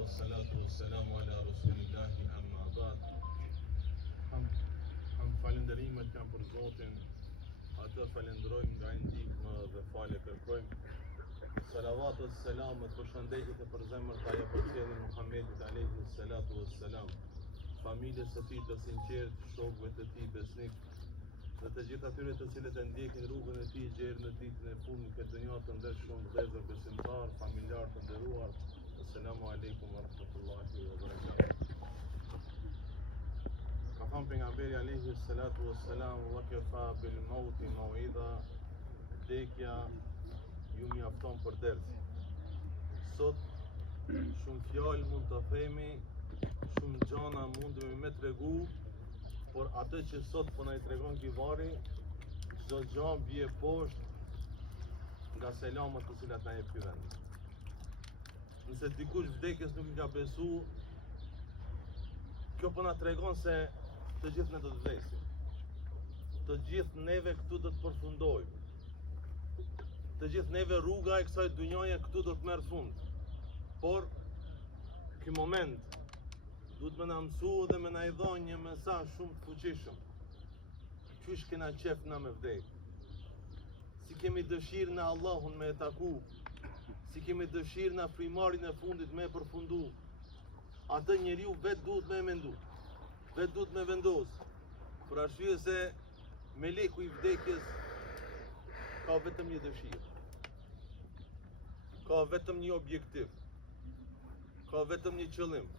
wassalatu wassalamu ala rasulillahi amma ba'd. Falënderimet kanë për Zotin, atë falenderojmë nga ndihmë dhe falje kërkojmë. Salavat e selamet për shëndetjet e përzemërta ja përcjellin Muhammedit alayhi salatu wassalam, familjes së tij të sinqert, shokëve të tij besnik, dhe të gjithë atyre të cilët e ndjekin rrugën e tij gjerë në ditën e fundit këtë dunjë të ndershëm vëllezër besimtar, familjar të nderuar. Assalamu alaikum wa rahmatullahi wa barakatuh. Ka thënë pejgamberi alayhi salatu wassalam, wa kafa bil mauti mau'idha, vdekja ju mjafton për ders. Sot shumë fjalë mund të themi, shumë gjana mundemi me tregu, por atë që sot po na i tregon Kivari, çdo gjë bie poshtë nga selamat të cilat na jep ky vend. Nëse dikush vdekjes nuk i ka besu, kjo po na tregon se të gjithë ne do të vdesim. Të gjithë neve këtu do të përfundojmë. Të gjithë neve rruga e kësaj dunjaje këtu do të merr fund. Por ky moment duhet me na mësu dhe me na i dhënë një mesazh shumë të fuqishëm. Qysh kena qef na me vdek? Si kemi dëshirë në Allahun me e taku? Si kemi dëshirë në frimarin e fundit me e përfundu? Atë njeriu vetë duhet me e mendu, vetë duhet me vendos, për arsye se meleku i vdekjes ka vetëm një dëshirë, ka vetëm një objektiv, ka vetëm një qëllim,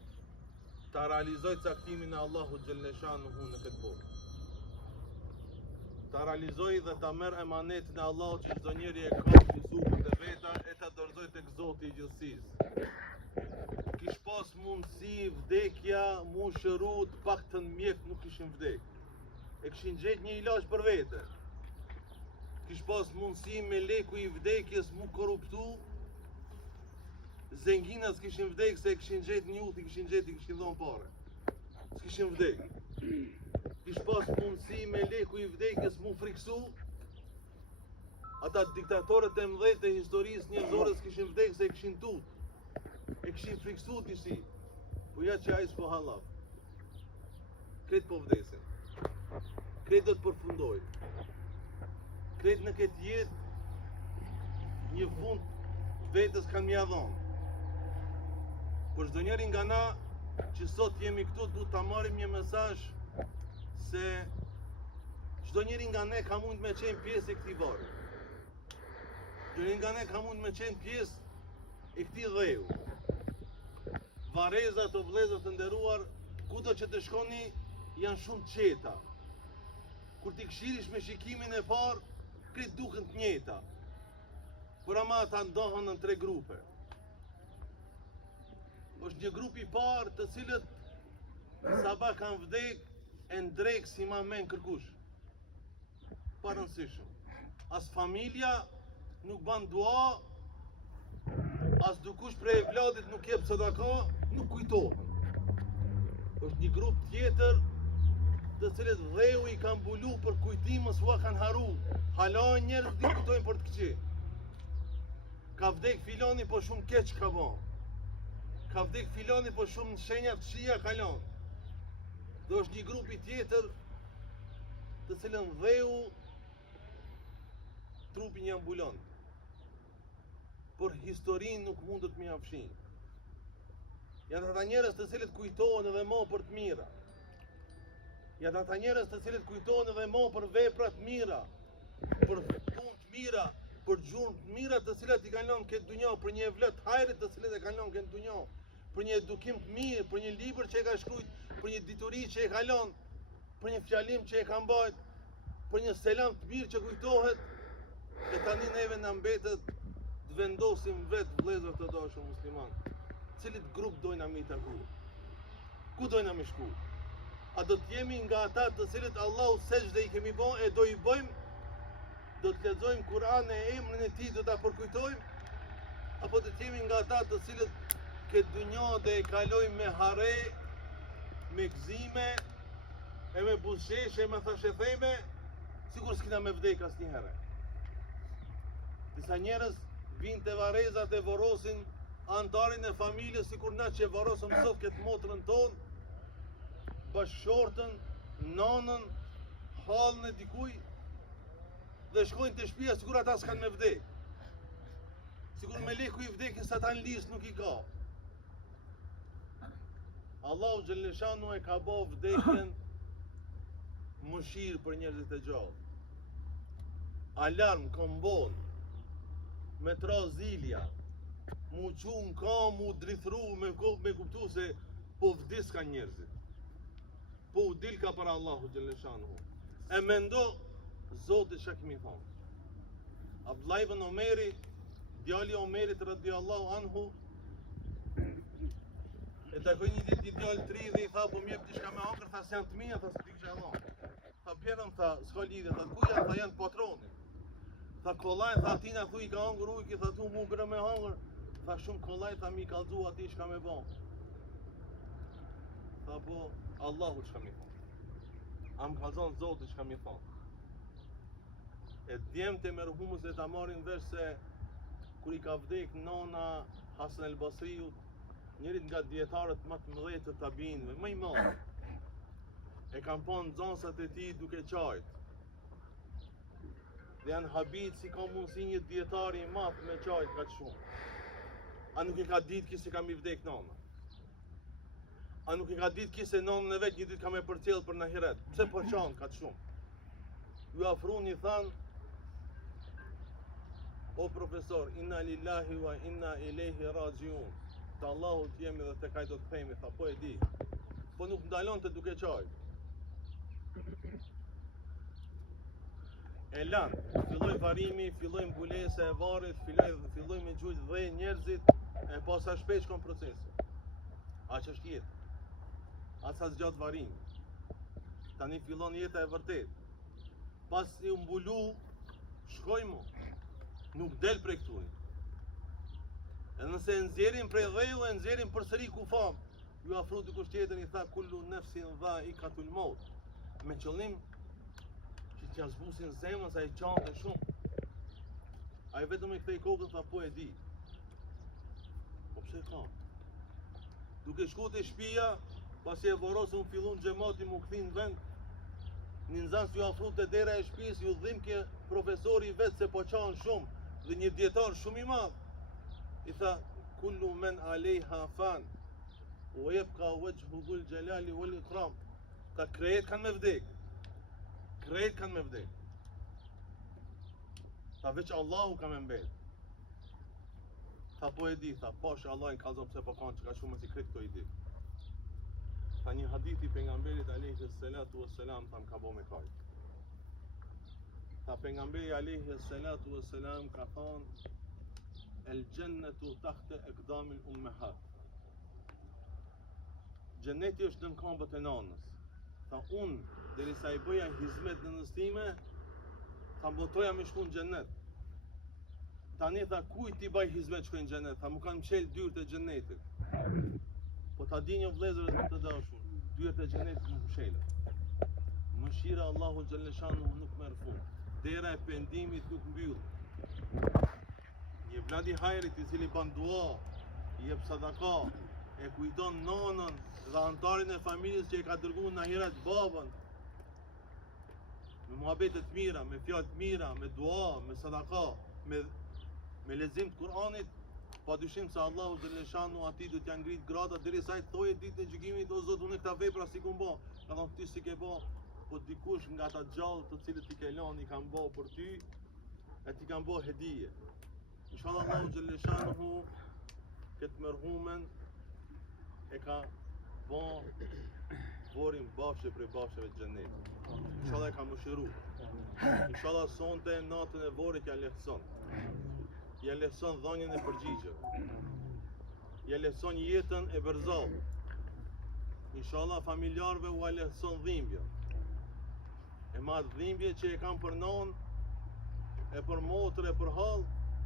ta realizoj caktimin e Allahut xhaleshanuhu në këtë botë. Ta realizoj dhe ta merr emanetin e Allahut që çdo njeri e ka në supën e veta e ta dorëzoj tek Zoti i gjithësisë. Kish pas mundësi vdekja mu shëru të paktën mjek nuk kishin vdek. E kishin gjetë një ilaç për vete. Kish pas mundësi meleku i vdekjes mu korruptu, zenginat s'kishin vdek se kishin gjetë një uth, i kishin dhënë pare. S'kishin vdek. Kish pas mundësi meleku i vdekjes mu friksu, ata diktatorët e mëdhej e historisë njerëzore s'kishin vdek se e kishin tut. E kishin friksu disi. Po ja që ai s'po hallaf. Kretë po vdesin. Kretë do të përfundojnë. Kretë në këtë jetë një fund vetës kanë mja dhonë. Por çdo njeri nga na që sot jemi këtu duhet ta marrim një mesazh se çdo njeri nga ne ka mund me qenë pjesë e këtij varri. Çdo njeri nga ne ka mund me qenë pjesë e këtij dheu. Varrezat o vëllezër të nderuar, kudo që të shkoni janë shumë qeta. Kur ti këshirish me shikimin e parë, këtë duken të njëjta. Por ama ata ndohen në 3 grupe. Është një grup i parë të cilët sabah kanë vdek e ndrek si ma men kërkush. Pa rëndësishëm. As familja nuk ban dua, as dukush prej vladit nuk jep sadaka, nuk kujtohen. Është një grup tjetër të cilët dheu i kanë mbulu për kujtimës ua kanë haru. Hala njerëz di kujtojnë për të këqi. Ka vdek filani po shumë keq ka ban. Ka vdek filani po shumë shenja të këqija ka lanë. Dhe është një grupi tjetër të cilën dheu trupin një ambulon. Por historinë nuk mundet me afshin. Janë ata njerëz të cilët kujtohen edhe më për të mira. Janë ata njerëz të cilët kujtohen edhe më për vepra të mira, për punë të mira, për gjurmë të mira të cilat i kanë lënë këtë dunjë, për një evlet hajrit të cilat e kanë lënë këtë dunjë, për një edukim të mirë, për një libër që e ka shkruajt, për një dituri që e ka lënë, për një fjalim që e ka mbajt, për një selam të mirë që kujtohet, e tani neve na mbetet të vendosim vetë vëllezër të dashur musliman, cilit grup dojna mi taku, ku dojna mi shku? A do të jemi nga ata të cilët Allahu sejdë i kemi bën e do i bëjmë, do të lexojmë Kur'an e emrin e tij do ta përkujtojmë, apo do të jemi nga ata të cilët këtë dunjë dhe e kalojmë me hare, me gëzime, e me buzëqeshje, me thashetheme, sikur s'kina me vdek asnjëherë. Disa njerëz vinë te varrezat e vorrosin antarin e familjes, sikur na që varosëm sot këtë motrën tonë, bashkëshortën, nanën, hallën e dikuj, dhe shkojnë të shtëpia sikur ata s'kan me vdek. Sikur me leku i vdekjes ata në listë nuk i ka. Allahu Gjellëshanu e ka bo vdekjen mëshirë për njerëzit e gjallë. Alarm, kombon, me tra zilja, mu qunë ka, mu drithru, me kuptu se po vdis ka njerëzit. Po u dil ka për Allahu Gjellëshanu. E mendo, Zotit që kemi thonë. Abdullah ibn Omeri, djali Omerit radiallahu anhu, e takoj një ditë një djallë tri dhe i tha, po mjep t'i shka me hangër, tha se janë të mija, tha së t'i kështë Allah. Tha pjerën, tha s'ka lidhe, tha ku janë, tha janë patronin. Tha kollaj, tha tina thu i ka hangër ujki, tha thu mu bërë me hangër. Tha shumë kollaj, tha mi kalzu ati shka me bon. Tha po, Allahu shka mi thonë. Am kalzon Zotit shka mi thonë. E djemët e merhumës e ta marin vesh se kur i ka vdek nana Hasan el Basriut, njërit nga djetarët më të mëdhej të tabinëve, më i madh, e kanë pa nxansat e tij duke qajt. Dhe janë habit si ka mundësi një djetar i madh me qajt kaq shumë. A nuk e ka ditë ki se kam i vdek nana? A nuk e ka ditë ki se nanën e vet një ditë ka me përcjell për në ahiret? Pse po qanë kaq shumë? Ju afrun i thanë, o profesor, inna lillahi wa inna ilaihi rajiun. Të Allahu t'jemi dhe të kaj do të themi, tha po e di. Po nuk ndalon të duke qaj. E lanë, filloj varimi, filloj mbulese e varit, filloj me gjujt dhe njerëzit, e pasa shpejt shkon procesi. A që është jetë? A sa zgjatë varimi? Tani fillon jeta e vërtet. Pas i mbulu, shkoj mu. Nuk del prej këtuni. E nëse nxjerrin prej dheju, e nxjerrin përsëri ku fam. Ju afru dikush tjetër i tha kullu nefsin dhaikatul maut. Me qëllim që t'ja zbusin zemrën sa i qante shumë. Ai vetëm i kthej kokën tha po e di. Po pse ka? Duke shku te shtëpia, pasi e vorosën fillon xhamati mu kthin në vend. Një nxans ju afru te dera e shtëpisë, ju dhim ke profesori vet se po qanë shumë. Dhe një djetar shumë i madh i tha kullu men alejha fan u jebka wajhu dhul gjelali wal ikram. Tha krejt kanë me vdek. Krejt kanë me vdek. Tha veç Allahu ka me mbet. Tha po e di, tha pash Allah në kalzon pse po kanë që ka shumë si krejt këto i di. Tha një hadithi pejgamberit alayhi salatu wassalam tha më ka bo me kaj. Tha pejgamberi alayhi salatu wassalam ka thonë el jannatu tahta aqdamil ummahat. Xheneti është në këmbët e nanës. Tha unë derisa i bëja hizmet në nënës time, tha mbotoja me shku në xhennet. Tani tha kujt ti baj hizmet shkoj në xhennet? Tha mu kanë mshel dyert e xhennetit. Po ta di një vëllezër të dashur, dyert e xhennetit nuk mshelen. Mëshira Allahu xhalleshanu nuk merr fund. Dera e pendimit nuk mbyll. Një vlad i hajrit i cili ban dua, i jep sadaka, e kujton nanën dhe antarin e familjes që e ka dërguar në ahiret babën. Me muhabete të mira, me fjalë të mira, me dua, me sadaka, me lexim të Kur'anit, padyshim se Allahu xhalleshanu atij do t'ja ngrit grada derisa ai thojë ditën e gjykimit o Zot unë këta vepra si kum bë. Ka thonë ti si ke bë, po dikush nga ata gjallë të cilët i ke lënë i kanë bë për ty, e ti kanë bë hedije. Inshallah Allahu xhalleshanu këtë merhumen e ka bën vorin bafshe prej bafsheve të xhenetit. Inshallah e ka mëshiru. Inshallah sonte natën e vorit ja lehtëson. Ja lehtëson dhënien e përgjigjeve. Ja lehtëson jetën e berzall. Inshallah familjarëve u lehtëson dhimbja. E ma dhimbje që e kam për non, e për motër, e për hall,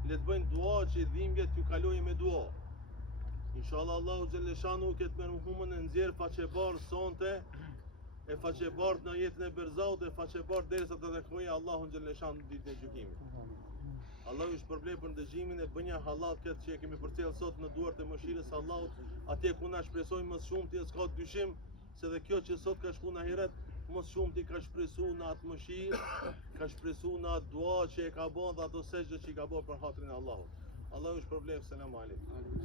le të bëjnë dua që dhimbje t'ju kalojë me dua. Inshallah Allahu xhalleshanu këtë merhumën e nxjerr faqebar sonte, e faqebart në jetën e berzallit, e faqebart derisa të takojë Allahun xhalleshanu ditën e gjykimit. Allahu ju shpërblet për ndëgjimin e bënja halal këtë që e kemi përcjell sot në duart e mëshirës së Allahut, atje ku na shpresojmë më shumë ti s'ka dyshim se dhe kjo që sot ka shku në ahiret, më shumë ti ka shpresu në atë mëshirë, ka shpresu në atë dua që e ka bën dhe ato sejdë që i ka bën për hatrin e Allahut. Allahu ju shpërblet, selam aleikum.